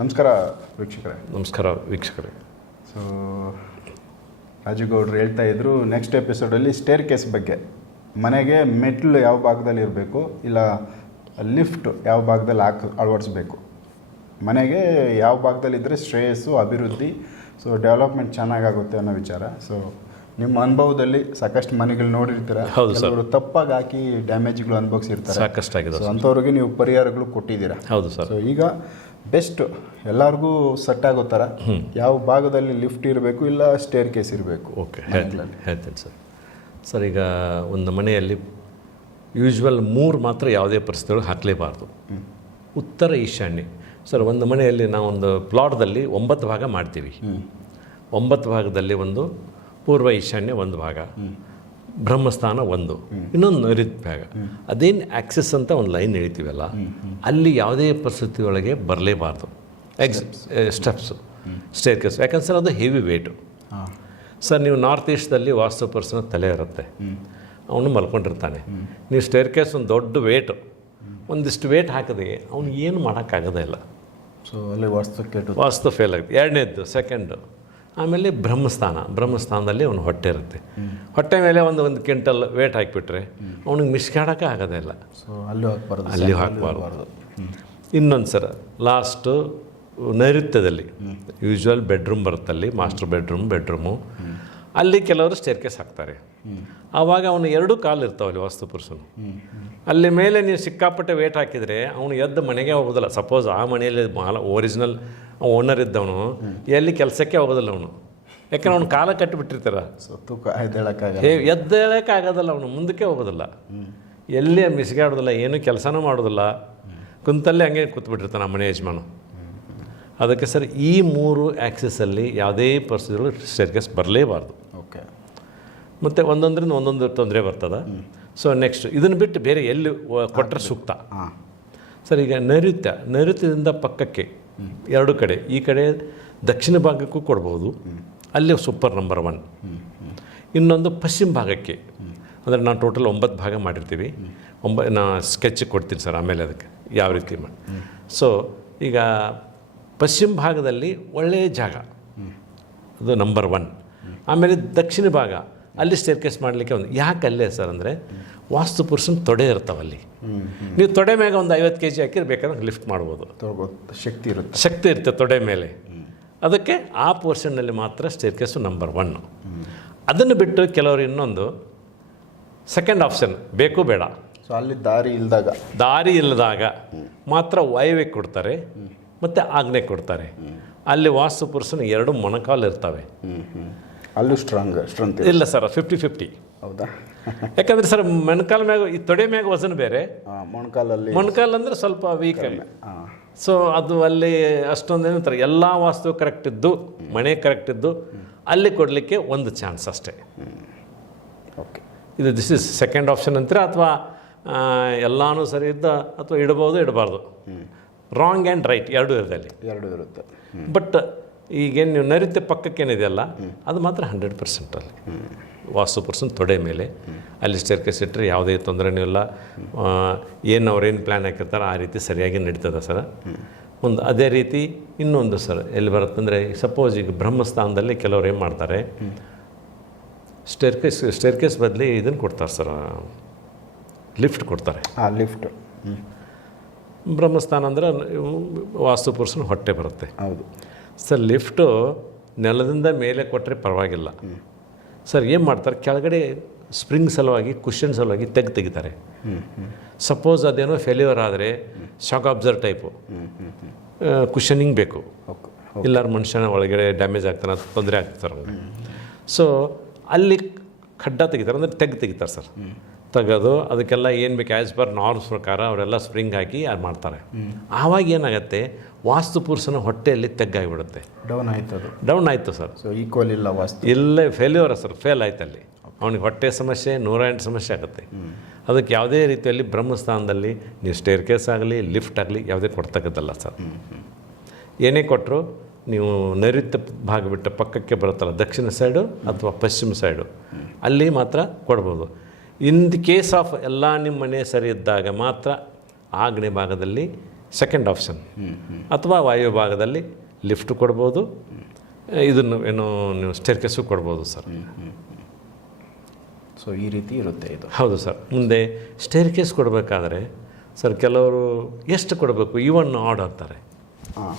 ನಮಸ್ಕಾರ ವೀಕ್ಷಕರೇ. ನಮಸ್ಕಾರ ವೀಕ್ಷಕರೇ. ಸೊ ರಾಜುಗೌಡ್ರು ಹೇಳ್ತಾ ಇದ್ರು ನೆಕ್ಸ್ಟ್ ಎಪಿಸೋಡಲ್ಲಿ ಸ್ಟೇರ್ ಕೇಸ್ ಬಗ್ಗೆ. ಮನೆಗೆ ಮೆಟ್ಲು ಯಾವ ಭಾಗದಲ್ಲಿ ಇರಬೇಕು ಇಲ್ಲ ಲಿಫ್ಟ್ ಯಾವ ಭಾಗದಲ್ಲಿ ಹಾಕಿ ಅಳವಡಿಸ್ಬೇಕು. ಮನೆಗೆ ಯಾವ ಭಾಗದಲ್ಲಿ ಇದ್ದರೆ ಶ್ರೇಯಸ್ಸು ಅಭಿವೃದ್ಧಿ ಸೊ ಡೆವಲಪ್ಮೆಂಟ್ ಚೆನ್ನಾಗಾಗುತ್ತೆ ಅನ್ನೋ ವಿಚಾರ. ಸೊ ನಿಮ್ಮ ಅನುಭವದಲ್ಲಿ ಸಾಕಷ್ಟು ಮನೆಗಳು ನೋಡಿರ್ತೀರ. ಕೆಲವರು ತಪ್ಪಾಗಿ ಹಾಕಿ ಡ್ಯಾಮೇಜ್ಗಳು ಅನುಭವಿಸಿರ್ತಾರೆ. ಸಾಕಷ್ಟಾಗಿದೆ ಸೊ ಅಂಥವ್ರಿಗೆ ನೀವು ಪರಿಹಾರಗಳು ಕೊಟ್ಟಿದ್ದೀರಾ. ಹೌದು ಸರ್. ಸೊ ಈಗ ಬೆಸ್ಟ್. ಎಲ್ಲರಿಗೂ ಸೆಟ್ ಆಗೋ ಥರ. ಯಾವ ಭಾಗದಲ್ಲಿ ಲಿಫ್ಟ್ ಇರಬೇಕು ಇಲ್ಲ ಸ್ಟೇರ್ ಕೇಸ್ ಇರಬೇಕು. ಓಕೆ. ಹೇಳ್ತೀನಿ ಹೇಳ್ತೀನಿ ಸರ್ ಸರ್ ಈಗ ಒಂದು ಮನೆಯಲ್ಲಿ ಯೂಶ್ವಲ್ ಮೂರು ಮಾತ್ರ ಯಾವುದೇ ಪರಿಸ್ಥಿತಿಗಳು ಹಾಕಲೇಬಾರ್ದು. ಉತ್ತರ ಈಶಾನ್ಯ. ಸರ್ ಒಂದು ಮನೆಯಲ್ಲಿ ನಾವೊಂದು ಪ್ಲಾಟ್ದಲ್ಲಿ ಒಂಬತ್ತು ಭಾಗ ಮಾಡ್ತೀವಿ. ಒಂಬತ್ತು ಭಾಗದಲ್ಲಿ ಒಂದು ಪೂರ್ವ ಈಶಾನ್ಯ ಒಂದು ಭಾಗ. ಬ್ರಹ್ಮಸ್ಥಾನ ಒಂದು. ಇನ್ನೊಂದು ನೈಋತ್ಯ ಭಾಗ ಅದೇನು ಆಕ್ಸೆಸ್ ಅಂತ ಒಂದು ಲೈನ್ ಹೇಳ್ತೀವಲ್ಲ ಅಲ್ಲಿ ಯಾವುದೇ ಪರಿಸ್ಥಿತಿ ಒಳಗೆ ಬರಲೇಬಾರ್ದು. ಎಕ್ಸ್ ಸ್ಟೆಪ್ಸು ಸ್ಟೇರ್ ಕೇಸ್ ಯಾಕಂದ್ರೆ ಸರ್ ಅದು ಹೆವಿ ವೇಟು ಸರ್ ನೀವು ನಾರ್ತ್ ಈಸ್ಟಲ್ಲಿ ವಾಸ್ತು ಪರ್ಸನ ತಲೆ ಇರುತ್ತೆ. ಅವನು ಮಲ್ಕೊಂಡಿರ್ತಾನೆ. ನೀವು ಸ್ಟೇರ್ ಕೇಸ್ ಒಂದು ದೊಡ್ಡ ವೇಟು ಒಂದಿಷ್ಟು ವೇಟ್ ಹಾಕಿದೆ ಅವ್ನು ಏನು ಮಾಡೋಕ್ಕಾಗೋದೇ ಇಲ್ಲ. ಸೊ ಅಲ್ಲಿ ವಾಸ್ತು ಕೇಟು ವಾಸ್ತು ಫೇಲ್ ಆಗುತ್ತೆ. ಎರಡನೇದ್ದು ಸೆಕೆಂಡು ಆಮೇಲೆ ಬ್ರಹ್ಮಸ್ಥಾನ ಬ್ರಹ್ಮಸ್ಥಾನದಲ್ಲಿ ಅವನು ಹೊಟ್ಟೆ ಇರುತ್ತೆ. ಹೊಟ್ಟೆ ಮೇಲೆ ಒಂದು ಒಂದು ಕ್ವಿಂಟಲ್ ವೇಟ್ ಹಾಕಿಬಿಟ್ರೆ ಅವನಿಗೆ ಮಿಸ್ಕಾಡೋಕೆ ಆಗೋದೇ ಇಲ್ಲ. ಸೊ ಅಲ್ಲೂ ಹಾಕ್ಬಾರ್ದು ಅಲ್ಲಿ ಹಾಕಬಾರ್ದು. ಇನ್ನೊಂದು ಸರ ಲಾಸ್ಟು ನೈಋತ್ಯದಲ್ಲಿ ಯೂಶ್ವಲ್ ಬೆಡ್ರೂಮ್ ಬರುತ್ತಲ್ಲಿ ಮಾಸ್ಟರ್ ಬೆಡ್ರೂಮ್ ಬೆಡ್ರೂಮು ಅಲ್ಲಿ ಕೆಲವರು ಸ್ಟೇರ್ಕೇಸ್ ಹಾಕ್ತಾರೆ. ಆವಾಗ ಅವನು ಎರಡೂ ಕಾಲು ಇರ್ತಾವಲ್ಲಿ ವಾಸ್ತು ಪುರುಷನು. ಅಲ್ಲಿ ಮೇಲೆ ನೀವು ಸಿಕ್ಕಾಪಟ್ಟೆ ವೇಟ್ ಹಾಕಿದರೆ ಅವನು ಎದ್ದು ಮನೆಗೆ ಹೋಗೋದಿಲ್ಲ. ಸಪೋಸ್ ಆ ಮನೆಯಲ್ಲಿ ಮಾಲ ಒರಿಜಿನಲ್ ಓನರ್ ಇದ್ದವನು ಎಲ್ಲಿ ಕೆಲಸಕ್ಕೆ ಹೋಗೋದಿಲ್ಲ ಅವನು. ಯಾಕಂದ್ರೆ ಅವ್ನು ಕಾಲ ಕಟ್ಟಿಬಿಟ್ಟಿರ್ತಾರ? ಸೊ ತೂಕ ಎದ್ದೇಳಕ್ಕಾಗಲ್ಲ. ಹೇ ಎದ್ದೇಳಕ್ಕೆ ಆಗೋದಲ್ಲ ಅವನು ಮುಂದಕ್ಕೆ ಹೋಗೋದಿಲ್ಲ. ಎಲ್ಲಿ ಮಿಸ್ಗಾಡೋದಿಲ್ಲ ಏನು ಕೆಲಸನೂ ಮಾಡೋದಿಲ್ಲ. ಕುಂತಲ್ಲೇ ಹಂಗೆ ಕೂತ್ಬಿಟ್ಟಿರ್ತಾನೆ ಮನೆ ಯಜಮಾನ. ಅದಕ್ಕೆ ಸರ್ ಈ ಮೂರು ಆ್ಯಕ್ಸಸ್ಸಲ್ಲಿ ಯಾವುದೇ ಪರಿಸ್ಥಿತಿಗಳು ಸ್ಟೇರ್ಕೇಸ್ ಬರಲೇಬಾರ್ದು. ಓಕೆ. ಮತ್ತು ಒಂದೊಂದ್ರಿಂದ ಒಂದೊಂದು ತೊಂದರೆ ಬರ್ತದೆ. ಸೊ ನೆಕ್ಸ್ಟ್ ಇದನ್ನು ಬಿಟ್ಟು ಬೇರೆ ಎಲ್ಲಿ ಕೊಟ್ಟರೆ ಸೂಕ್ತ. ಸರ್ ಈಗ ನೈಋತ್ಯ ನೈಋತ್ಯದಿಂದ ಪಕ್ಕಕ್ಕೆ ಎರಡು ಕಡೆ. ಈ ಕಡೆ ದಕ್ಷಿಣ ಭಾಗಕ್ಕೂ ಕೊಡ್ಬೋದು. ಅಲ್ಲೇ ಸೂಪರ್ ನಂಬರ್ ಒನ್ ಇನ್ನೊಂದು ಪಶ್ಚಿಮ ಭಾಗಕ್ಕೆ. ಅಂದರೆ ನಾನು ಟೋಟಲ್ ಒಂಬತ್ತು ಭಾಗ ಮಾಡಿರ್ತೀವಿ. ಒಂಬ, ನಾ ಸ್ಕೆಚ್ ಕೊಡ್ತೀನಿ ಸರ್ ಆಮೇಲೆ ಅದಕ್ಕೆ. ಯಾವ ರೀತಿ ಮಾಡಿ. ಸೊ ಈಗ ಪಶ್ಚಿಮ ಭಾಗದಲ್ಲಿ ಒಳ್ಳೆಯ ಜಾಗ. ಅದು ನಂಬರ್ ಒನ್ ಆಮೇಲೆ ದಕ್ಷಿಣ ಭಾಗ. ಅಲ್ಲಿ ಸ್ಟೇರ್ಕೇಸ್ ಮಾಡಲಿಕ್ಕೆ ಒಂದು, ಯಾಕೆ ಅಲ್ಲೇ ಸರ್ ಅಂದರೆ ವಾಸ್ತು ಪುರುಷನ ತೊಡೆ ಇರ್ತಾವಲ್ಲಿ ನೀವು ತೊಡೆ ಮೇಲೆ ಒಂದು ಐವತ್ತು ಕೆ ಜಿ ಹಾಕಿದ್ರೆ ಬೇಕಾದ್ರೆ ಲಿಫ್ಟ್ ಮಾಡ್ಬೋದು. ಶಕ್ತಿ ಇರುತ್ತೆ. ಶಕ್ತಿ ಇರುತ್ತೆ ತೊಡೆ ಮೇಲೆ. ಅದಕ್ಕೆ ಆ ಪೋರ್ಷನ್ನಲ್ಲಿ ಮಾತ್ರ ಸ್ಟೇರ್ ಕೇಸು ನಂಬರ್ ಒನ್ನು ಅದನ್ನು ಬಿಟ್ಟು ಕೆಲವರು ಇನ್ನೊಂದು ಸೆಕೆಂಡ್ ಆಪ್ಷನ್ ಬೇಕು ಬೇಡ. ಸೊ ಅಲ್ಲಿ ದಾರಿ ಇಲ್ಲದಾಗ ದಾರಿ ಇಲ್ಲದಾಗ ಮಾತ್ರ ವಾಯುವೆ ಕೊಡ್ತಾರೆ ಮತ್ತು ಆಗ್ನೆ ಕೊಡ್ತಾರೆ. ಅಲ್ಲಿ ವಾಸ್ತು ಪುರುಷನ ಎರಡು ಮೊಣಕಾಲು ಇರ್ತವೆ. ಅಲ್ಲೂ ಸ್ಟ್ರಾಂಗ್ ಸ್ಟ್ರೆಂತ್ ಇಲ್ಲ ಸರ್ ಫಿಫ್ಟಿ ಫಿಫ್ಟಿ ಹೌದಾ? ಯಾಕಂದ್ರೆ ಸರ್ ಮೊಣಕಾಲ ಮ್ಯಾಗ ಈ ತೊಡೆ ಮ್ಯಾಗ ವಜನ್ ಬೇರೆ. ಮೊಣಕಾಲಲ್ಲಿ ಮೊಣಕಾಲ ಅಂದ್ರೆ ಸ್ವಲ್ಪ ವೀಕ್ ಸೊ ಅದು ಅಲ್ಲಿ ಅಷ್ಟೊಂದು ಏನಂತಾರೆ ಎಲ್ಲ ವಾಸ್ತು ಕರೆಕ್ಟ್ ಇದ್ದು ಮನೆ ಕರೆಕ್ಟ್ ಇದ್ದು ಅಲ್ಲಿ ಕೊಡಲಿಕ್ಕೆ ಒಂದು ಚಾನ್ಸ್ ಅಷ್ಟೇ. ಓಕೆ ಇದು ದಿಸ್ ಇಸ್ ಸೆಕೆಂಡ್ ಆಪ್ಷನ್ ಅಂತೀರ? ಅಥವಾ ಎಲ್ಲಾನು ಸರಿ ಇದ್ದ ಅಥವಾ ಇಡಬಹುದು ಇಡಬಾರ್ದು. ರಾಂಗ್ ಆ್ಯಂಡ್ ರೈಟ್ ಎರಡೂ ಇರುತ್ತೆ ಅಲ್ಲಿ. ಎರಡು ಇರುತ್ತೆ. ಬಟ್ ಈಗೇನು ನೀವು ನೈಋತ್ಯ ಪಕ್ಕಕ್ಕೇನಿದೆಯಲ್ಲ ಅದು ಮಾತ್ರ ಹಂಡ್ರೆಡ್ ಪರ್ಸೆಂಟ್ ಅಲ್ಲಿ. ವಾಸ್ತು ಪರ್ಸನ್ ತೊಡೆ ಮೇಲೆ. ಅಲ್ಲಿ ಸ್ಟೇರ್ಕೇಸ್ ಇಟ್ಟರೆ ಯಾವುದೇ ತೊಂದರೆನೂ ಇಲ್ಲ. ಏನು ಅವ್ರೇನು ಪ್ಲ್ಯಾನ್ ಹಾಕಿರ್ತಾರೆ ಆ ರೀತಿ ಸರಿಯಾಗಿ ನಡೀತದೆ ಸರ್. ಒಂದು ಅದೇ ರೀತಿ ಇನ್ನೊಂದು ಸರ್ ಎಲ್ಲಿ ಬರುತ್ತಂದರೆ ಸಪೋಸ್ ಈಗ ಬ್ರಹ್ಮಸ್ಥಾನದಲ್ಲಿ ಕೆಲವ್ರು ಏನು ಮಾಡ್ತಾರೆ? ಸ್ಟೇರ್ಕೇಸ್ ಸ್ಟೇರ್ಕೇಸ್ ಬದಲಿ ಇದನ್ನು ಕೊಡ್ತಾರೆ ಸರ್. ಲಿಫ್ಟ್ ಕೊಡ್ತಾರೆ. ಆ ಲಿಫ್ಟ್ ಬ್ರಹ್ಮಸ್ಥಾನ ಅಂದರೆ ವಾಸ್ತು ಪುರುಷನ ಹೊಟ್ಟೆ ಬರುತ್ತೆ. ಹೌದು. ಸರ್, ಲಿಫ್ಟು ನೆಲದಿಂದ ಮೇಲೆ ಕೊಟ್ಟರೆ ಪರವಾಗಿಲ್ಲ. ಸರ್, ಏನು ಮಾಡ್ತಾರೆ? ಕೆಳಗಡೆ ಸ್ಪ್ರಿಂಗ್ ಸಲುವಾಗಿ ಕುಷನ್ ಸಲುವಾಗಿ ತೆಗ್ ತೆಗಿತಾರೆ. ಸಪೋಸ್ ಅದೇನೋ ಫೇಲ್ಯೂರ್ ಆದರೆ ಶಾಕ್ ಅಬ್ಸರ್ವ್ ಟೈಪು ಕುಷನಿಂಗ್ ಬೇಕು. ಇಲ್ಲಾರ ಮನುಷ್ಯನ ಒಳಗಡೆ ಡ್ಯಾಮೇಜ್ ಆಗ್ತಾನೆ ಅದು ತೊಂದರೆ ಆಗ್ತಾರೆ ಸೊ ಅಲ್ಲಿ ಖಡ್ಡ ತೆಗಿತಾರೆ, ಅಂದರೆ ತೆಗ್ ತೆಗಿತಾರೆ ಸರ್. ತೆಗೆದು ಅದಕ್ಕೆಲ್ಲ ಏನು ಬೇಕು ಆ್ಯಸ್ ಪರ್ ನಾರ್ಮ್ಸ್ ಪ್ರಕಾರ ಅವರೆಲ್ಲ ಸ್ಪ್ರಿಂಗ್ ಹಾಕಿ ಯಾರು ಮಾಡ್ತಾರೆ? ಆವಾಗ ಏನಾಗುತ್ತೆ? ವಾಸ್ತು ಪುರುಷನ ಹೊಟ್ಟೆಯಲ್ಲಿ ತೆಗ್ಗಾಗಿಬಿಡುತ್ತೆ. ಡೌನ್ ಆಯಿತು ಅದು ಡೌನ್ ಆಯಿತು ಸರ್ ಸೊ ಈಕ್ವಲ್ ಇಲ್ಲ ವಾಸ್ತು. ಇಲ್ಲೇ ಫೇಲ್ಯೂರ್ ಸರ್ ಫೇಲ್ ಆಯ್ತು ಅಲ್ಲಿ ಅವನಿಗೆ ಹೊಟ್ಟೆ ಸಮಸ್ಯೆ ನೂರ ಎಂಟು ಸಮಸ್ಯೆ ಆಗುತ್ತೆ. ಅದಕ್ಕೆ ಯಾವುದೇ ರೀತಿಯಲ್ಲಿ ಬ್ರಹ್ಮಸ್ಥಾನದಲ್ಲಿ ನೀವು ಸ್ಟೇರ್ ಕೇಸ್ ಆಗಲಿ ಲಿಫ್ಟ್ ಆಗಲಿ ಯಾವುದೇ ಕೊಡ್ತಕ್ಕದ್ದಲ್ಲ ಸರ್ ಏನೇ ಕೊಟ್ಟರು ನೀವು ನೈಋತ್ಯ ಭಾಗ ಬಿಟ್ಟು ಪಕ್ಕಕ್ಕೆ ಬರುತ್ತಲ್ಲ ದಕ್ಷಿಣ ಸೈಡು ಅಥವಾ ಪಶ್ಚಿಮ ಸೈಡು ಅಲ್ಲಿ ಮಾತ್ರ ಕೊಡ್ಬೋದು. ಇನ್ ದಿ ಕೇಸ್ ಆಫ್ ಎಲ್ಲ ನಿಮ್ಮ ಮನೆ ಸರಿ ಇದ್ದಾಗ ಮಾತ್ರ ಆಗ್ನೇ ಭಾಗದಲ್ಲಿ ಸೆಕೆಂಡ್ ಆಪ್ಷನ್ ಅಥವಾ ವಾಯು ಭಾಗದಲ್ಲಿ ಲಿಫ್ಟ್ ಕೊಡ್ಬೋದು. ಇದನ್ನು ಏನು ನೀವು ಸ್ಟೇರ್ಕೇಸು ಕೊಡ್ಬೋದು ಸರ್ ಸೊ ಈ ರೀತಿ ಇರುತ್ತೆ ಇದು. ಹೌದು ಸರ್ ಮುಂದೆ ಸ್ಟೇರ್ ಕೇಸ್ ಕೊಡಬೇಕಾದ್ರೆ ಸರ್ ಕೆಲವರು ಎಷ್ಟು ಕೊಡಬೇಕು? ಇವನ್ನು ಆರ್ಡರ್ತಾರೆ ಅಂತಾರೆ ಹಾಂ.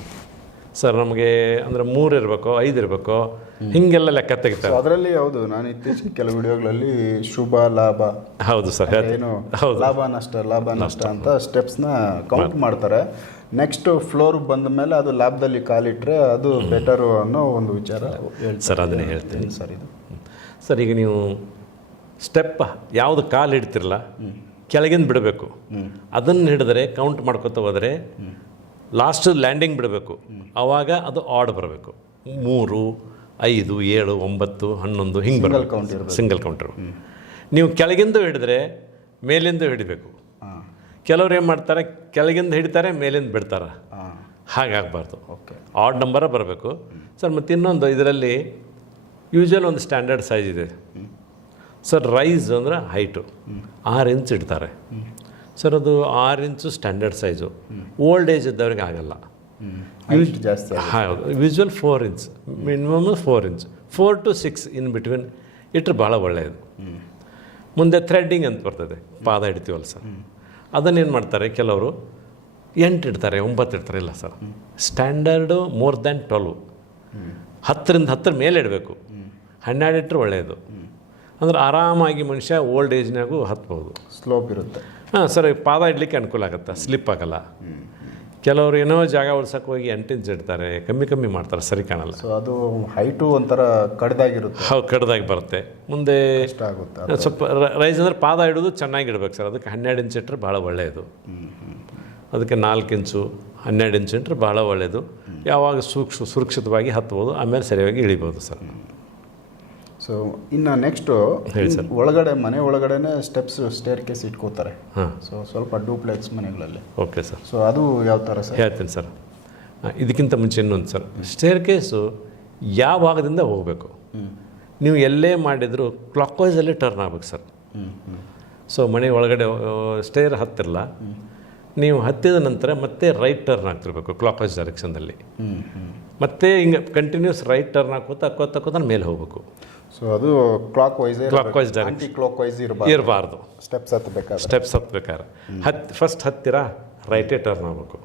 ಸರ್ ನಮಗೆ ಅಂದರೆ ಮೂರು ಇರಬೇಕು ಐದು ಇರಬೇಕು. ಹೀಗೆಲ್ಲ ಲೆಕ್ಕ ತೆಗಿತಾರೆ. ಅದರಲ್ಲಿ ಹೌದು ನಾನು ಇತ್ತೀಚೆಗೆ ಕೆಲವು ವಿಡಿಯೋಗಳಲ್ಲಿ ಶುಭ ಲಾಭ. ಹೌದು ಸರ್ ಏನು? ಹೌದು. ಲಾಭ ನಷ್ಟ ಲಾಭ ನಷ್ಟ ಅಂತ ಸ್ಟೆಪ್ಸ್ನ ಕೌಂಟ್ ಮಾಡ್ತಾರೆ. ನೆಕ್ಸ್ಟ್ ಫ್ಲೋರ್ ಬಂದ ಮೇಲೆ ಅದು ಲಾಭದಲ್ಲಿ ಕಾಲಿಟ್ರೆ ಅದು ಬೆಟರು ಅನ್ನೋ ಒಂದು ವಿಚಾರ ಸರ್ ಅದನ್ನೇ ಹೇಳ್ತೀನಿ. ಸರ್ ಇದು? ಸರ್ ಈಗ ನೀವು ಸ್ಟೆಪ್ ಯಾವುದು ಕಾಲು ಹಿಡ್ತಿರಲ್ಲ ಕೆಳಗಿಂದ ಬಿಡಬೇಕು. ಅದನ್ನು ಹಿಡಿದ್ರೆ ಕೌಂಟ್ ಮಾಡ್ಕೊತ ಹೋದರೆ ಲಾಸ್ಟ್ ಲ್ಯಾಂಡಿಂಗ್ ಬಿಡಬೇಕು. ಆವಾಗ ಅದು ಆಡ್ ಬರಬೇಕು. ಮೂರು ಐದು ಏಳು ಒಂಬತ್ತು ಹನ್ನೊಂದು ಹಿಂಗೆ ಬರಬೇಕು. ಸಿಂಗಲ್ ಕೌಂಟರ್ ನೀವು ಕೆಳಗಿಂದ ಹಿಡಿದ್ರೆ ಮೇಲಿಂದ ಹಿಡಿಬೇಕು. ಕೆಲವ್ರು ಏನು ಮಾಡ್ತಾರೆ ಕೆಳಗಿಂದ ಹಿಡಿತಾರೆ ಮೇಲಿಂದ ಬಿಡ್ತಾರೆ. ಹಾಗಾಗಬಾರ್ದು. ಓಕೆ ಆಡ್ ನಂಬರ ಬರಬೇಕು. ಸರ್ ಮತ್ತು ಇನ್ನೊಂದು ಇದರಲ್ಲಿ ಯೂಶ್ವಲ್ ಒಂದು ಸ್ಟ್ಯಾಂಡರ್ಡ್ ಸೈಜ್ ಇದೆ. ಸರ್ ರೈಸ್ ಅಂದರೆ ಹೈಟು ಆರು ಇಂಚ್ ಇಡ್ತಾರೆ. ಸರ್ ಅದು ಆರು inch standard size. Old age ಇದ್ದವ್ರಿಗೆ ಆಗಲ್ಲ. ಜಾಸ್ತಿ ಹೌದು visual four inch minimum four inch four to six in between ಇಟ್ರೆ ಭಾಳ ಒಳ್ಳೆಯದು ಮುಂದೆ ಥ್ರೆಡ್ಡಿಂಗ್ ಅಂತ ಬರ್ತದೆ ಪಾದ ಇಡ್ತೀವಲ್ಲ ಸರ್. ಅದನ್ನೇನು ಮಾಡ್ತಾರೆ ಕೆಲವರು? ಎಂಟು ಇಡ್ತಾರೆ ಒಂಬತ್ತು ಇಡ್ತಾರೆ ಇಲ್ಲ sir. Standard more than twelve ಹತ್ತರಿಂದ ಹತ್ತರ ಮೇಲೆ ಇಡಬೇಕು. ಹನ್ನೆರಡು ಇಟ್ಟರೆ ಒಳ್ಳೆಯದು ಅಂದ್ರೆ ಆರಾಮಾಗಿ ಮನುಷ್ಯ ಓಲ್ಡ್ ಏಜ್ನಾಗೂ ಹತ್ಬೋದು. ಸ್ಲೋಪ್ ಇರುತ್ತೆ. ಹಾಂ ಸರ್ ಪಾದ ಇಡ್ಲಿಕ್ಕೆ ಅನುಕೂಲ ಆಗುತ್ತೆ? ಸ್ಲಿಪ್ ಆಗಲ್ಲ. ಕೆಲವರು ಏನೋ ಜಾಗ ಉಳ್ಸಕ್ಕೆ ಹೋಗಿ ಅಂಟಿನ ಜಡ್ತಾರೆ ಕಮ್ಮಿ ಕಮ್ಮಿ ಮಾಡ್ತಾರೆ ಸರಿ ಕಾಣಲ್ಲ. ಸೊ ಅದು ಹೈಟು ಒಂಥರ ಕಡ್ದಾಗಿರುತ್ತೆ. ಹೌದು ಕಡ್ದಾಗಿ ಬರುತ್ತೆ. ಮುಂದೆ ಇಷ್ಟ ಆಗುತ್ತೆ ಸ್ವಲ್ಪ ರೈಸ್ ಅಂದರೆ ಪಾದ ಇಡೋದು ಚೆನ್ನಾಗಿ ಇಡ್ಬೇಕು ಸರ್. ಅದಕ್ಕೆ ಹನ್ನೆರಡು ಇಂಚ್ ಇಟ್ಟರೆ ಭಾಳ ಒಳ್ಳೆಯದು ಅದಕ್ಕೆ ನಾಲ್ಕು ಇಂಚು ಹನ್ನೆರಡು ಇಂಚು ಇಟ್ಟರೆ ಭಾಳ ಒಳ್ಳೆಯದು ಯಾವಾಗ ಸೂಕ್ಷ ಸುರಕ್ಷಿತವಾಗಿ ಹತ್ಬೋದು ಆಮೇಲೆ ಸರಿಯಾಗಿ ಇಳಿಬೋದು ಸರ್. ಸೊ ಇನ್ನು ನೆಕ್ಸ್ಟು ಹೇಳಿ ಸರ್. ಒಳಗಡೆ ಮನೆ ಒಳಗಡೆನೆ ಸ್ಟೆಪ್ಸ್ ಸ್ಟೇರ್ ಕೇಸ್ ಇಟ್ಕೋತಾರೆ. ಹಾಂ. ಸೊ ಸ್ವಲ್ಪ ಡೂಪ್ಲೆಕ್ಸ್ ಮನೆಗಳಲ್ಲಿ. ಓಕೆ ಸರ್ ಸೊ ಅದು ಯಾವ ಥರ ಸರ್? ಹೇಳ್ತೀನಿ ಸರ್. ಇದಕ್ಕಿಂತ ಮುಂಚೆ ಇನ್ನೊಂದು ಸರ್. ಸ್ಟೇರ್ ಕೇಸು ಯಾವ ಭಾಗದಿಂದ ಹೋಗಬೇಕು? ನೀವು ಎಲ್ಲೇ ಮಾಡಿದರೂ ಕ್ಲಾಕ್ ವೈಸಲ್ಲಿ ಟರ್ನ್ ಆಗ್ಬೇಕು ಸರ್. ಸೊ ಮನೆ ಒಳಗಡೆ ಸ್ಟೇರ್ ಹತ್ತಿರಲ್ಲ. ನೀವು ಹತ್ತಿದ ನಂತರ ಮತ್ತೆ ರೈಟ್ ಟರ್ನ್ ಆಗ್ತಿರ್ಬೇಕು ಕ್ಲಾಕ್ ವೈಸ್ ಡೈರೆಕ್ಷನ್ದಲ್ಲಿ ಮತ್ತೆ ಹಿಂಗೆ ಕಂಟಿನ್ಯೂಸ್ ರೈಟ್ ಟರ್ನ್ ಹಾಕೋತ ಹಾಕೋತ ಹಾಕೋತ ಮೇಲೆ ಹೋಗಬೇಕು. ಸೊ ಅದು clockwise clockwise aunty clock wise ಇರಬಾರ್ದು. ಇರಬಾರ್ದು. ಸ್ಟೆಪ್ಸ್ ಹತ್ತಬೇಕಾದ್ರೆ ಸ್ಟೆಪ್ಸ್ ಹತ್ಬೇಕಾದ್ರೆ ಹತ್ ಫಸ್ಟ್ ಹತ್ತಿರ ರೈಟೇ ಟರ್ನ್ ಆಗಬೇಕು.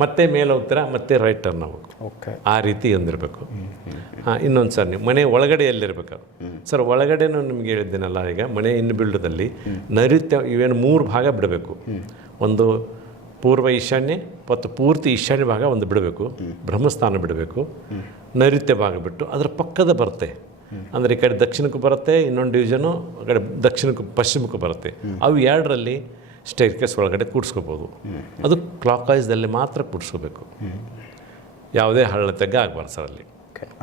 ಮತ್ತೆ ಮೇಲೆ ಹೋಗ್ತೀರಾ ಮತ್ತೆ ರೈಟ್ ಟರ್ನ್ ಆಗಬೇಕು. ಓಕೆ ಆ ರೀತಿ ಒಂದಿರಬೇಕು ಹಾಂ ಇನ್ನೊಂದು ಸರ್ ನೀವು. ಮನೆ ಒಳಗಡೆ ಎಲ್ಲಿರಬೇಕು ಸರ್ ಒಳಗಡೆನೂ ನಿಮ್ಗೆ ಹೇಳಿದ್ದೀನಲ್ಲ ಈಗ ಮನೆ ಇನ್ನು ಬಿಲ್ಡದಲ್ಲಿ ನೈಋತ್ಯ ಇವೇನು ಮೂರು ಭಾಗ ಬಿಡಬೇಕು. ಒಂದು ಪೂರ್ವ ಈಶಾನ್ಯ ಮತ್ತು ಪೂರ್ತಿ ಈಶಾನ್ಯ ಭಾಗ ಒಂದು ಬಿಡಬೇಕು. ಬ್ರಹ್ಮಸ್ಥಾನ ಬಿಡಬೇಕು. ನೈಋತ್ಯ ಭಾಗ ಬಿಟ್ಟು ಅದರ ಪಕ್ಕದ ಬರುತ್ತೆ ಅಂದರೆ ಈ ಕಡೆ ದಕ್ಷಿಣಕ್ಕೂ ಬರುತ್ತೆ ಇನ್ನೊಂದು ಡಿವಿಷನು ಆ ಕಡೆ ದಕ್ಷಿಣಕ್ಕೂ ಪಶ್ಚಿಮಕ್ಕೂ ಬರುತ್ತೆ. ಅವು ಎರಡರಲ್ಲಿ ಸ್ಟೇರ್ ಕೇಸ್ ಒಳಗಡೆ ಕೂಡಿಸ್ಕೋಬೋದು. ಅದು ಕ್ಲಾಕ್ ವೈಸ್ದಲ್ಲಿ ಮಾತ್ರ ಕೂಡಿಸ್ಕೋಬೇಕು. ಯಾವುದೇ ಹಳ್ಳ ತೆಗ್ಗ ಆಗಬಾರ್ದು ಸರ್ ಅಲ್ಲಿ.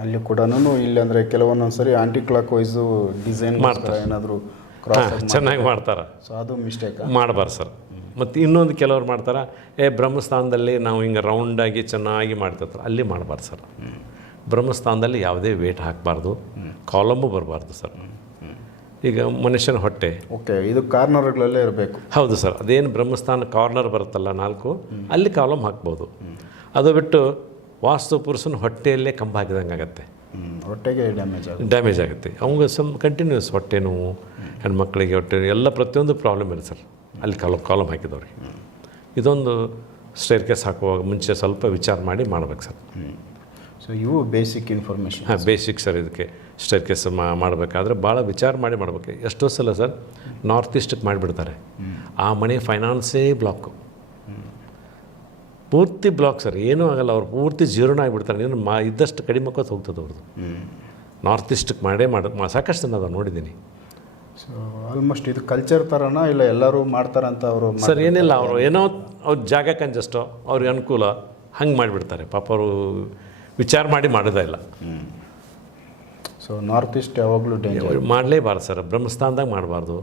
ಅಲ್ಲಿ ಕೂಡ ಇಲ್ಲಿ ಅಂದರೆ ಕೆಲವೊಂದೊಂದು ಸರಿ ಆಂಟಿ ಕ್ಲಾಕ್ ವೈಸು ಡಿಸೈನ್ ಮಾಡ್ತಾರೆ. ಏನಾದರೂ ಚೆನ್ನಾಗಿ ಮಾಡ್ತಾರೆ. ಸೊ ಅದು ಮಿಸ್ಟೇಕ್ ಮಾಡಬಾರ್ದು ಸರ್. ಮತ್ತು ಇನ್ನೊಂದು ಕೆಲವ್ರು ಮಾಡ್ತಾರೆ ಏ ಬ್ರಹ್ಮಸ್ಥಾನದಲ್ಲಿ ನಾವು ಹಿಂಗೆ ರೌಂಡಾಗಿ ಚೆನ್ನಾಗಿ ಮಾಡ್ತಿರ್ತಾರೆ. ಅಲ್ಲಿ ಮಾಡಬಾರ್ದು ಸರ್. ಬ್ರಹ್ಮಸ್ಥಾನದಲ್ಲಿ ಯಾವುದೇ ವೇಟ್ ಹಾಕಬಾರ್ದು. ಕಾಲಮು ಬರಬಾರ್ದು ಸರ್. ಈಗ ಮನುಷ್ಯನ ಹೊಟ್ಟೆ. ಓಕೆ ಇದು ಕಾರ್ನರ್ಗಳಲ್ಲೇ ಇರಬೇಕು. ಹೌದು ಸರ್ ಅದೇನು ಬ್ರಹ್ಮಸ್ಥಾನ ಕಾರ್ನರ್ ಬರುತ್ತಲ್ಲ ನಾಲ್ಕು ಅಲ್ಲಿ ಕಾಲಮ್ ಹಾಕ್ಬೋದು. ಅದು ಬಿಟ್ಟು ವಾಸ್ತು ಪುರುಷನ ಹೊಟ್ಟೆಯಲ್ಲೇ ಕಂಬ ಹಾಕಿದಂಗೆ ಆಗುತ್ತೆ ಹೊಟ್ಟೆಗೆ ಡ್ಯಾಮೇಜ್ ಆಗುತ್ತೆ. ಡ್ಯಾಮೇಜ್ ಆಗುತ್ತೆ. ಅವಂಗೆ ಸಮ್ ಕಂಟಿನ್ಯೂಸ್ ಹೊಟ್ಟೆ ನೋವು ಹೆಣ್ಮಕ್ಳಿಗೆ ಹೊಟ್ಟೆ ನೋವು, ಎಲ್ಲ ಪ್ರತಿಯೊಂದು ಪ್ರಾಬ್ಲಮ್ ಇದೆ ಸರ್. ಅಲ್ಲಿ ಕಾಲಮ್ ಕಾಲಮ್ ಹಾಕಿದವ್ರಿಗೆ. ಇದೊಂದು ಸ್ಟೇರ್ ಕೇಸ್ ಹಾಕುವಾಗ ಮುಂಚೆ ಸ್ವಲ್ಪ ವಿಚಾರ ಮಾಡಿ ಮಾಡ್ಬೇಕು ಸರ್. ಸೊ ಇವು ಬೇಸಿಕ್ ಇನ್ಫಾರ್ಮೇಷನ್ ಹಾಂ ಬೇಸಿಕ್ ಸರ್ ಇದಕ್ಕೆ ಸ್ಟೇರ್ ಕೇಸ್ ಮಾಡಬೇಕಾದ್ರೆ ಭಾಳ ವಿಚಾರ ಮಾಡಿ ಮಾಡ್ಬೇಕು. ಎಷ್ಟೋ ಸಲ ಸರ್ ನಾರ್ತ್ ಈಸ್ಟಿಗೆ ಮಾಡಿಬಿಡ್ತಾರೆ. ಆ ಮನೆ ಫೈನಾನ್ಸೇ ಬ್ಲಾಕು ಪೂರ್ತಿ ಬ್ಲಾಕ್ ಸರ್ ಏನೂ ಆಗಲ್ಲ ಅವ್ರು ಪೂರ್ತಿ ಜೀರ್ಣ ಆಗಿಬಿಡ್ತಾರೆ. ಏನು ಮಾ ಇದ್ದಷ್ಟು ಕಡಿಮೆ ಕೋತ ಹೋಗ್ತದೆ ಅವ್ರದ್ದು. ನಾರ್ತ್ ಈಸ್ಟಿಗೆ ಮಾಡೇ ಮಾಡಿ ಸಾಕಷ್ಟು ನಾನು ಅದಾವ ನೋಡಿದ್ದೀನಿ ಸೊ ಆಲ್ಮೋಸ್ಟ್ ಇದು ಕಲ್ಚರ್ ಥರನ ಇಲ್ಲ ಎಲ್ಲರೂ ಮಾಡ್ತಾರಂತ ಅವರು ಸರ್ ಏನಿಲ್ಲ ಅವರು ಏನೋ ಅವ್ರ ಜಾಗ ಕಂಜಸ್ಟೋ ಅವ್ರಿಗೆ ಅನುಕೂಲ ಹಂಗೆ ಮಾಡಿಬಿಡ್ತಾರೆ. ಪಾಪ ಅವರು ವಿಚಾರ ಮಾಡಿ ಮಾಡೋದೇ ಇಲ್ಲ. ಸೊ ನಾರ್ತ್ ಈಸ್ಟ್ ಯಾವಾಗಲೂ ಡೇಂಜರ್ ಮಾಡಲೇಬಾರ್ದು ಸರ್ ಬ್ರಹ್ಮಸ್ಥಾನದಾಗ ಮಾಡಬಾರ್ದು.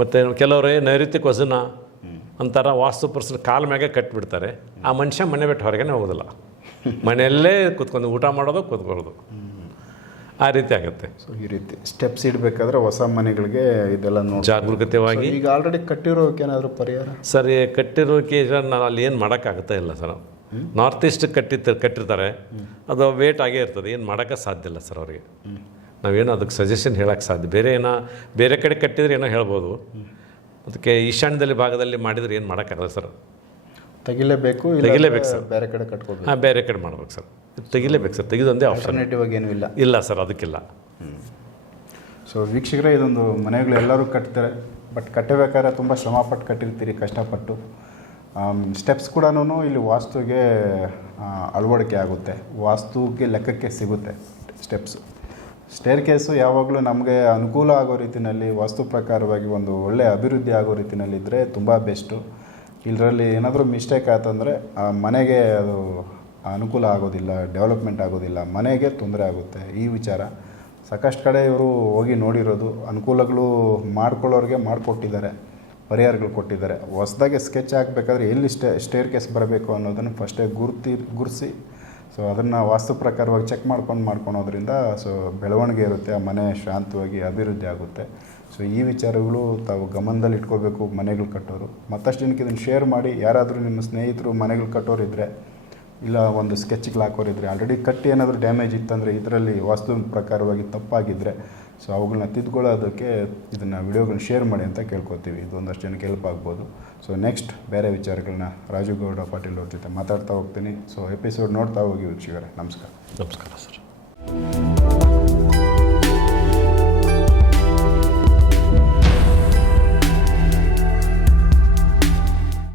ಮತ್ತು ಕೆಲವರೇ ನೈಋತ್ಯ ವಸನ ಅಂತಾರ ವಾಸ್ತು ಪರ್ಸನ್ ಕಾಲ ಮ್ಯಾಗೆ ಕಟ್ಟಿಬಿಡ್ತಾರೆ ಆ ಮನುಷ್ಯ ಮನೆ ಬಿಟ್ಟು ಹೊರಗೇನೆ ಹೋಗೋದಿಲ್ಲ. ಮನೆಯಲ್ಲೇ ಕೂತ್ಕೊಂಡು ಊಟ ಮಾಡೋದು ಕೂತ್ಕೊಳ್ಳೋದು. ಆ ರೀತಿ ಆಗುತ್ತೆ. ಸೊ ಈ ರೀತಿ ಸ್ಟೆಪ್ಸ್ ಇಡಬೇಕಾದ್ರೆ ಹೊಸ ಮನೆಗಳಿಗೆ ಇದೆಲ್ಲ ನೋಡಿ ಜಾಗರೂಕತೆವಾಗಿ ಈಗ ಆಲ್ರೆಡಿ ಕಟ್ಟಿರೋಕೆ ಏನಾದರೂ ಪರಿಹಾರ? ಸರ್ ಕಟ್ಟಿರೋಕೆ ನಾನು ಅಲ್ಲಿ ಏನು ಮಾಡೋಕ್ಕಾಗುತ್ತಾ ಇಲ್ಲ ಸರ್. ನಾರ್ತ್ ಈಸ್ಟ್ ಕಟ್ಟಿತ್ತ ಕಟ್ಟಿರ್ತಾರೆ. ಅದು ವೇಟ್ ಆಗೇ ಇರ್ತದೆ. ಏನು ಮಾಡೋಕ್ಕೆ ಸಾಧ್ಯ ಇಲ್ಲ ಸರ್ ಅವರಿಗೆ. ನಾವೇನು ಅದಕ್ಕೆ ಸಜೆಷನ್ ಹೇಳೋಕ್ಕೆ ಸಾಧ್ಯ. ಬೇರೆ ಏನೋ ಬೇರೆ ಕಡೆ ಕಟ್ಟಿದ್ರೆ ಏನೋ ಹೇಳ್ಬೋದು. ಅದಕ್ಕೆ ಈಶಾನ್ಯದಲ್ಲಿ ಭಾಗದಲ್ಲಿ ಮಾಡಿದರೆ ಏನು ಮಾಡೋಕ್ಕಾಗಲ್ಲ ಸರ್. ತೆಗಿಲೇಬೇಕು ತೆಗಿಲೇಬೇಕು ಸರ್. ಬೇರೆ ಕಡೆ ಕಟ್ಕೋಬೇಕು ಹಾಂ ಬೇರೆ ಕಡೆ ಮಾಡ್ಬೇಕು ಸರ್. ತೆಗಿಲೇಬೇಕು ಸರ್. ತೆಗೆದೊಂದೇ ಆಪ್ಷನೇಟಿವ್ ಆಲ್ಟರ್ನೇಟಿವ್ ಆಗಿ ಏನೂ ಇಲ್ಲ. ಇಲ್ಲ ಸರ್ ಅದಕ್ಕಿಲ್ಲ. ಸೊ ವೀಕ್ಷಕರೇ ಇದೊಂದು ಮನೆಗಳು ಎಲ್ಲರೂ ಕಟ್ತಾರೆ ಬಟ್ ಕಟ್ಟಬೇಕಾದ್ರೆ ತುಂಬ ಶ್ರಮಪಟ್ಟು ಕಟ್ಟಿರ್ತೀರಿ ಕಷ್ಟಪಟ್ಟು. ಸ್ಟೆಪ್ಸ್ ಕೂಡ ಇಲ್ಲಿ ವಾಸ್ತುಗೆ ಅಳವಡಿಕೆ ಆಗುತ್ತೆ. ವಾಸ್ತುಗೆ ಲೆಕ್ಕಕ್ಕೆ ಸಿಗುತ್ತೆ ಸ್ಟೆಪ್ಸು ಸ್ಟೇರ್ ಕೇಸು ಯಾವಾಗಲೂ ನಮಗೆ ಅನುಕೂಲ ಆಗೋ ರೀತಿಯಲ್ಲಿ ವಾಸ್ತು ಪ್ರಕಾರವಾಗಿ ಒಂದು ಒಳ್ಳೆಯ ಅಭಿವೃದ್ಧಿ ಆಗೋ ರೀತಿಯಲ್ಲಿ ಇದ್ದರೆ ತುಂಬ ಬೆಸ್ಟು ಇದರಲ್ಲಿ ಏನಾದರೂ ಮಿಸ್ಟೇಕ್ ಆಯ್ತಂದರೆ ಆ, ಮನೆಗೆ ಅದು ಅನುಕೂಲ ಆಗೋದಿಲ್ಲ ಡೆವಲಪ್ಮೆಂಟ್ ಆಗೋದಿಲ್ಲ, ಮನೆಗೆ ತೊಂದರೆ ಆಗುತ್ತೆ. ಈ ವಿಚಾರ. ಸಾಕಷ್ಟು ಕಡೆ ಇವರು ಹೋಗಿ ನೋಡಿರೋದು. ಅನುಕೂಲಗಳು ಮಾಡ್ಕೊಳ್ಳೋರಿಗೆ ಮಾಡಿಕೊಟ್ಟಿದ್ದಾರೆ. ಪರಿಹಾರಗಳು ಕೊಟ್ಟಿದ್ದಾರೆ. ಹೊಸದಾಗಿ ಸ್ಕೆಚ್ ಹಾಕಬೇಕಾದ್ರೆ ಎಲ್ಲಿ ಸ್ಟೇ ಸ್ಟೇರ್ ಕೇಸ್ ಬರಬೇಕು ಅನ್ನೋದನ್ನು ಫಸ್ಟೇ ಗುರುತಿ, ಗುರುಸಿ ಸೊ ಅದನ್ನು ವಾಸ್ತು ಪ್ರಕಾರವಾಗಿ ಚೆಕ್ ಮಾಡ್ಕೊಂಡು ಮಾಡ್ಕೊಳೋದ್ರಿಂದ ಸೊ ಬೆಳವಣಿಗೆ ಇರುತ್ತೆ, ಆ ಮನೆ ಶಾಂತವಾಗಿ ಅಭಿವೃದ್ಧಿ ಆಗುತ್ತೆ. ಸೊ ಈ ವಿಚಾರಗಳು ತಾವು ಗಮನದಲ್ಲಿ ಇಟ್ಕೋಬೇಕು ಮನೆಗಳು ಕಟ್ಟೋರು. ಮತ್ತಷ್ಟು ಜನಕ್ಕೆ ಇದನ್ನು ಶೇರ್ ಮಾಡಿ, ಯಾರಾದರೂ ನಿಮ್ಮ ಸ್ನೇಹಿತರು ಮನೆಗಳು ಕಟ್ಟೋರಿದ್ದರೆ ಇಲ್ಲ ಒಂದು ಸ್ಕೆಚ್ಗಳು ಹಾಕೋರಿದ್ರೆ ಆಲ್ರೆಡಿ ಕಟ್ಟಿ ಏನಾದರೂ ಡ್ಯಾಮೇಜ್ ಇತ್ತಂದರೆ, ಇದರಲ್ಲಿ ವಾಸ್ತು ಪ್ರಕಾರವಾಗಿ ತಪ್ಪಾಗಿದ್ದರೆ ಸೊ ಅವುಗಳನ್ನ ತಿದ್ಕೊಳ್ಳೋದಕ್ಕೆ ಇದನ್ನು ವಿಡಿಯೋಗಳನ್ನ ಶೇರ್ ಮಾಡಿ ಅಂತ ಕೇಳ್ಕೊತೀವಿ. ಇದೊಂದಷ್ಟು ಜನಕ್ಕೆ ಹೆಲ್ಪ್ ಆಗ್ಬೋದು. ಸೊ ನೆಕ್ಸ್ಟ್ ಬೇರೆ ವಿಚಾರಗಳನ್ನ ರಾಜು ಗೌಡ ಪಾಟೀಲ್ ಅವ್ರ ಜೊತೆ ಮಾತಾಡ್ತಾ ಹೋಗ್ತೀನಿ. ಸೊ ಎಪಿಸೋಡ್ ನೋಡ್ತಾ ಹೋಗಿ ವೀಕ್ಷಕರೇ. ನಮಸ್ಕಾರ. ನಮಸ್ಕಾರ ಸರ್.